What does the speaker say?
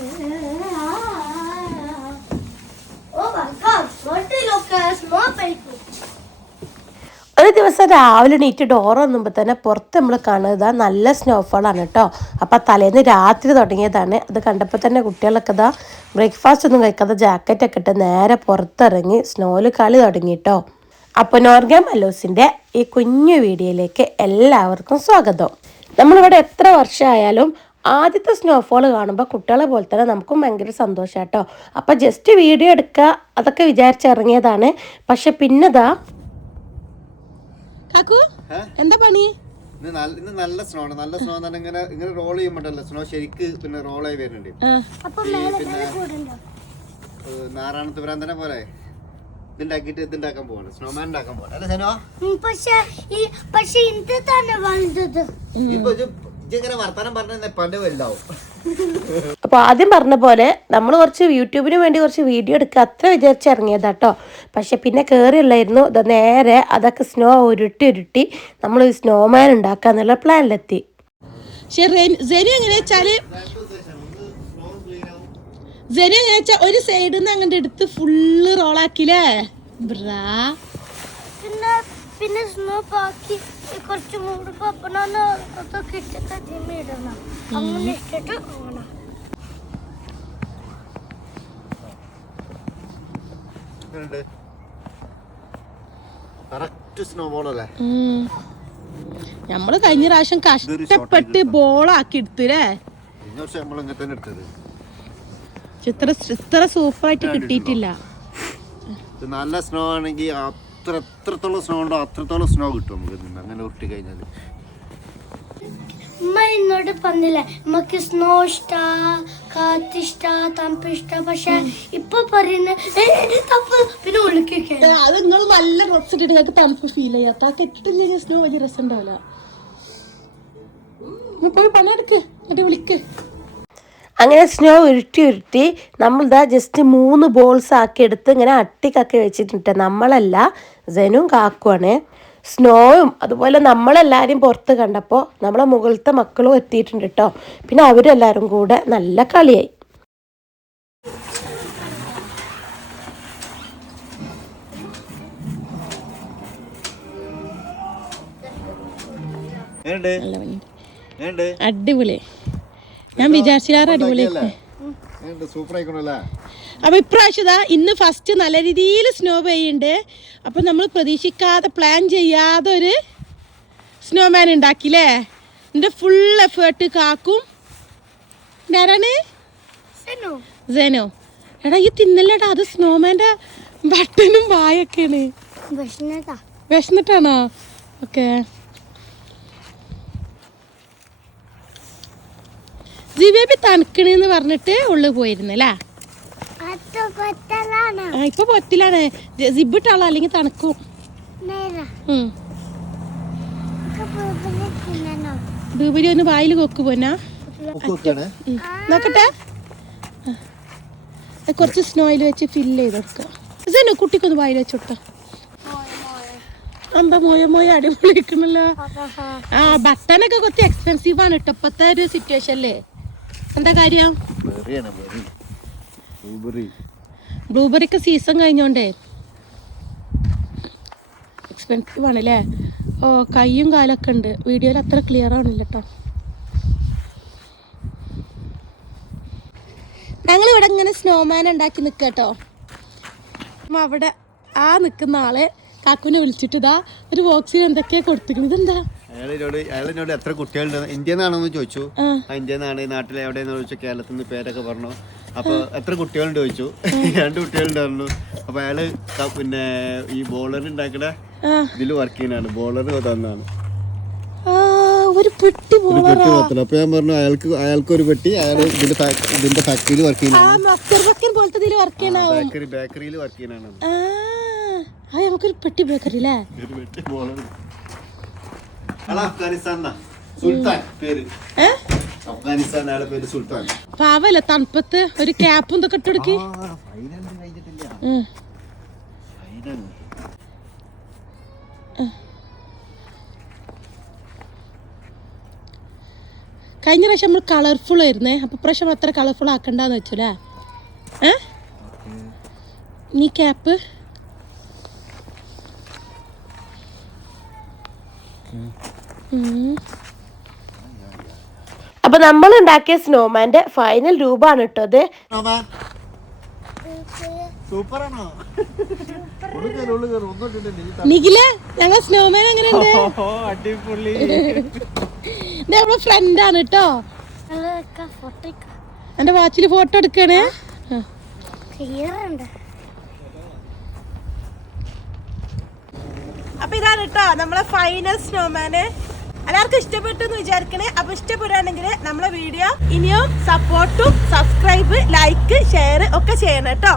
ഒരു ദിവസം രാവിലെ എണീറ്റ് ഡോർ വന്നുമ്പോൾ തന്നെ പുറത്ത് നമ്മൾ കാണുന്നത് നല്ല സ്നോഫോളാണ് കേട്ടോ അപ്പം തലേന്ന് രാത്രി തുടങ്ങിയതാണ്. അത് കണ്ടപ്പോൾ തന്നെ കുട്ടികളൊക്കെ ഇതാ ബ്രേക്ക്ഫാസ്റ്റ് ഒന്നും കഴിക്കാതെ ജാക്കറ്റൊക്കെ ഇട്ട് നേരെ പുറത്തിറങ്ങി സ്നോയിൽ കളി തുടങ്ങി കേട്ടോ അപ്പോൾ നോർഗ മല്ലൂസിന്റെ ഈ കുഞ്ഞു വീഡിയോയിലേക്ക് എല്ലാവർക്കും സ്വാഗതം. നമ്മളിവിടെ എത്ര വർഷമായാലും ആദ്യത്തെ സ്നോഫോൾ കാണുമ്പോൾ കുട്ടികളെ പോലെ തന്നെ നമുക്കും ഭയങ്കര സന്തോഷം കേട്ടോ അപ്പോൾ ജസ്റ്റ് വീഡിയോ എടുക്കുക അതൊക്കെ വിചാരിച്ചിറങ്ങിയതാണ് പക്ഷെ പിന്നെതാ എന്താ പണി? ഇന്ന് നല്ല നല്ല സ്നോ ആണ്. നല്ല സ്നോ എന്ന് ഇങ്ങനെ ഇങ്ങനെ റോൾ ചെയ്യുമ്പോഴല്ല സ്നോ ശരിക്ക് പിന്നെ ആയി വരുന്നുണ്ട്. പിന്നെ നാരായണത്ത് തന്നെ പോലെ ഇതുണ്ടാക്കിട്ട് ഇതുണ്ടാക്കാൻ പോവാണ്. സ്നോമാൻ ഉണ്ടാക്കാൻ പോവാണ്. അല്ലേ സനോ? പക്ഷേ ഈ പക്ഷേ ഇത് തന്നെ വലുത് ഇപ്പൊ ഇങ്ങനെ വർത്താനം പറഞ്ഞ പണ്ട് വലുതാവും അപ്പോൾ ആദ്യം പറഞ്ഞ പോലെ നമ്മൾ കുറച്ച് യൂട്യൂബിന് വേണ്ടി കുറച്ച് വീഡിയോ എടുക്കുക അത്ര വിചാരിച്ച് ഇറങ്ങിയതാട്ടോ. പക്ഷെ പിന്നെ കയറിയുള്ളായിരുന്നു നേരെ അതൊക്കെ സ്നോ ഉരുട്ടി ഉരുട്ടി നമ്മൾ സ്നോമാൻ ഉണ്ടാക്കുക എന്നുള്ള പ്ലാനിലെത്തി പക്ഷെ സെനു എങ്ങനെ വെച്ചാൽ സെനു എങ്ങനെ വെച്ചാ ഒരു സൈഡിൽ നിന്ന് അങ്ങനെ എടുത്ത് ഫുള്ള് റോളാക്കില്ലേ ബ്രാ. പിന്നെ പിന്നെ സ്നോ ബാക്കി കുറച്ച് മൂട് പപ്പണന്ന് അതൊക്കെ ഇട്ടിട്ട് ജിമ്മി ഇടണം. അങ്ങനെ ഇട്ടിട്ട് അങ്ങനെ നമ്മൾ കഴിഞ്ഞ പ്രാവശ്യം കഷ്ടപ്പെട്ട് ബോളാക്കി എടുത്തില്ലേ സൂപ്പറായിട്ട് കിട്ടിയിട്ടില്ല. ഇത് നല്ല സ്നോ ആണെങ്കിൽ അത്ര എത്രത്തോളം സ്നോ ഉണ്ടോ അത്രത്തോളം സ്നോ കിട്ടും നമുക്ക് നിന്ന് അങ്ങനെ ഉരുട്ടി കഴിഞ്ഞാൽ ഉമ്മ എന്നോട് പറഞ്ഞില്ലേ നമുക്ക് സ്നോ ഇഷ്ട കാറ്റിഷ്ട തണുപ്പിഷ്ട പക്ഷെ ഇപ്പൊ പറയുന്ന തപ്പ് പിന്നെ ഉള്ളിക്കൊക്കെ അത് നിങ്ങൾ നല്ല ഡ്രസ് ഇട്ടിട്ട് നിങ്ങൾക്ക് തണുപ്പ് ഫീൽ ചെയ്യാത്ത ആ കെട്ടിട്ടില്ല സ്നോ വലിയ രസം ഉണ്ടാവില്ല. പോയി പണിയെടുക്ക് എന്നിട്ട് വിളിക്ക്. അങ്ങനെ സ്നോ ഉരുട്ടി ഉരുട്ടി നമ്മളിതാ ജസ്റ്റ് മൂന്ന് ബോൾസ് ആക്കി എടുത്ത് ഇങ്ങനെ അട്ടിക്കൊക്കെ വെച്ചിട്ടുണ്ട്. നമ്മളല്ല ജനും കാക്കുവാണ്. സ്നോയും അതുപോലെ നമ്മളെല്ലാവരും പുറത്ത് കണ്ടപ്പോൾ നമ്മളെ മുകളിലത്തെ മക്കളും എത്തിയിട്ടുണ്ട് കേട്ടോ പിന്നെ അവരെല്ലാവരും കൂടെ നല്ല കളിയായി. അടിപൊളി. ഞാൻ വിചാരിച്ചില്ലാറ് അടിപൊളി അപ്പൊ ഇപ്രാവശ്യം ഇന്ന് ഫസ്റ്റ് നല്ല രീതിയിൽ സ്നോ പെയ്യുണ്ട് അപ്പൊ നമ്മൾ പ്രതീക്ഷിക്കാതെ പ്ലാൻ ചെയ്യാതെ ഒരു സ്നോമാൻ ഉണ്ടാക്കില്ലേ എന്റെ ഫുൾ എഫേർട്ട് കാക്കും ആരാണ്? സെനു. സേനോ. എടാ ഈ തിന്നല്ലടാ അത് സ്നോമാന്റെ ബട്ടനും വായൊക്കെയാണ്. വിഷന്നിട്ടാണോ ഓക്കെ ജിവേബി തണുക്കണെന്ന് പറഞ്ഞിട്ട് ഉള്ളു പോയിരുന്നല്ലേ അത് പത്തലാണ് ഇപ്പൊ പൊറ്റിലാണ്. സിബിട്ടാളോ അല്ലെങ്കിൽ തണുക്കും? ദൂപരി ബൂബരി ഒന്ന് വായിൽ കൊക്ക് പോന്നാ. നോക്കട്ടെ. കുറച്ച് സ്നോയിൽ വെച്ച് ഫില്ല് ചെയ്ത് കൊടുക്കുക ഇതന്നെ കുട്ടിക്കൊന്ന് വായിൽ വെച്ച് കൊടുത്ത. എന്താ മോയ മോയ അടിപൊളിക്കണല്ലോ ആ ബട്ടനൊക്കെ കുറച്ച് എക്സ്പെൻസീവ് ആണ് കേട്ടോ ഇപ്പത്തെ ഒരു സിറ്റുവേഷനിൽ എന്താ കാര്യം? ബ്ലൂബെറിക്ക് സീസൺ കഴിഞ്ഞോണ്ടേ? എക്സ്പെൻസീവ് ആണല്ലേ ഓ കൈയും കാലൊക്കെ ഉണ്ട്. വീഡിയോയിൽ അത്ര ക്ലിയർ ആണല്ലോ കേട്ടോ ഞങ്ങൾ ഇവിടെ ഇങ്ങനെ സ്നോമാൻ ഉണ്ടാക്കി നിൽക്കുക കേട്ടോ അവിടെ ആ നിൽക്കുന്ന ആളെ കാക്കുവിനെ വിളിച്ചിട്ട് ഇതാ ഒരു ബോക്സിൽ എന്തൊക്കെയാ കൊടുത്തിരിക്കുന്നത് ഇതെന്താ? അയാളിനോട് അയാളിനോട് എത്ര കുട്ടികളുണ്ട്? ഇന്ത്യ നിന്നാണെന്ന് ചോദിച്ചു. ആ. ഇന്ത്യ നിന്നാണ് നാട്ടിൽ എവിടെയെന്ന് ചോദിച്ചു കേരളത്തിൽ നിന്ന് പേരൊക്കെ പറഞ്ഞു. അപ്പൊ എത്ര കുട്ടികളുണ്ട് ചോദിച്ചു. രണ്ട് കുട്ടികളുണ്ട് പറഞ്ഞു. അപ്പൊ അയാൾ പിന്നെ ഈ ബോളർ ഉണ്ടാക്കണ ഇതിൽ ഇതിൽ വർക്ക് ചെയ്യുന്നതാണ് ബോളർ തന്നാണ് ഒരു പെട്ടി മാത്രം. അപ്പൊ ഞാൻ പറഞ്ഞു അയാൾക്ക് അയാൾക്ക് ഒരു പെട്ടി അയാൾ ഇതിന്റെ ഇതിന്റെ ഫാക്ടറിയിൽ വർക്ക് ചെയ്യുന്നതാണ്. ബേക്കറി ബേക്കറിയിൽ വർക്ക് ചെയ്യുന്നതാണ്. നമുക്കൊരു പെട്ടി ബേക്കറി അല്ലേ പാവല്ലേ തണുപ്പത്ത് ഒരു ക്യാപ്പും ഇതൊക്കെ ഇട്ടെടുക്ക് കഴിഞ്ഞ പ്രാവശ്യം നമ്മൾ കളർഫുൾ ആയിരുന്നേ. അപ്പൊ പ്രാവശ്യം അത്ര കളർഫുൾ ആക്കണ്ടെന്ന് വെച്ചല്ലേ ഏ? നീ ക്യാപ്പ് അപ്പൊ നമ്മൾ ഉണ്ടാക്കിയ സ്നോമാന്റെ ഫൈനൽ രൂപമാണ് കേട്ടോ അത് സൂപ്പറാണോ നിഖിൽ ഞങ്ങൾ സ്നോമാൻ അങ്ങനെ അടിപൊളി. നമ്മളെ ഫ്രണ്ടാണ് കേട്ടോ എന്റെ വാച്ചിൽ ഫോട്ടോ എടുക്കണേ. ചെയ്യാറുണ്ട് അപ്പൊ ഇതാണ് കേട്ടോ നമ്മളെ ഫൈനൽ സ്നോമാന് എല്ലാവർക്കും ഇഷ്ടപ്പെട്ടു എന്ന് വിചാരിക്കണേ. അപ്പൊ ഇഷ്ടപ്പെടുകയാണെങ്കിൽ നമ്മളെ വീഡിയോ ഇനിയും സപ്പോർട്ടും സബ്സ്ക്രൈബ് ലൈക്ക് ഷെയർ ഒക്കെ ചെയ്യണം കേട്ടോ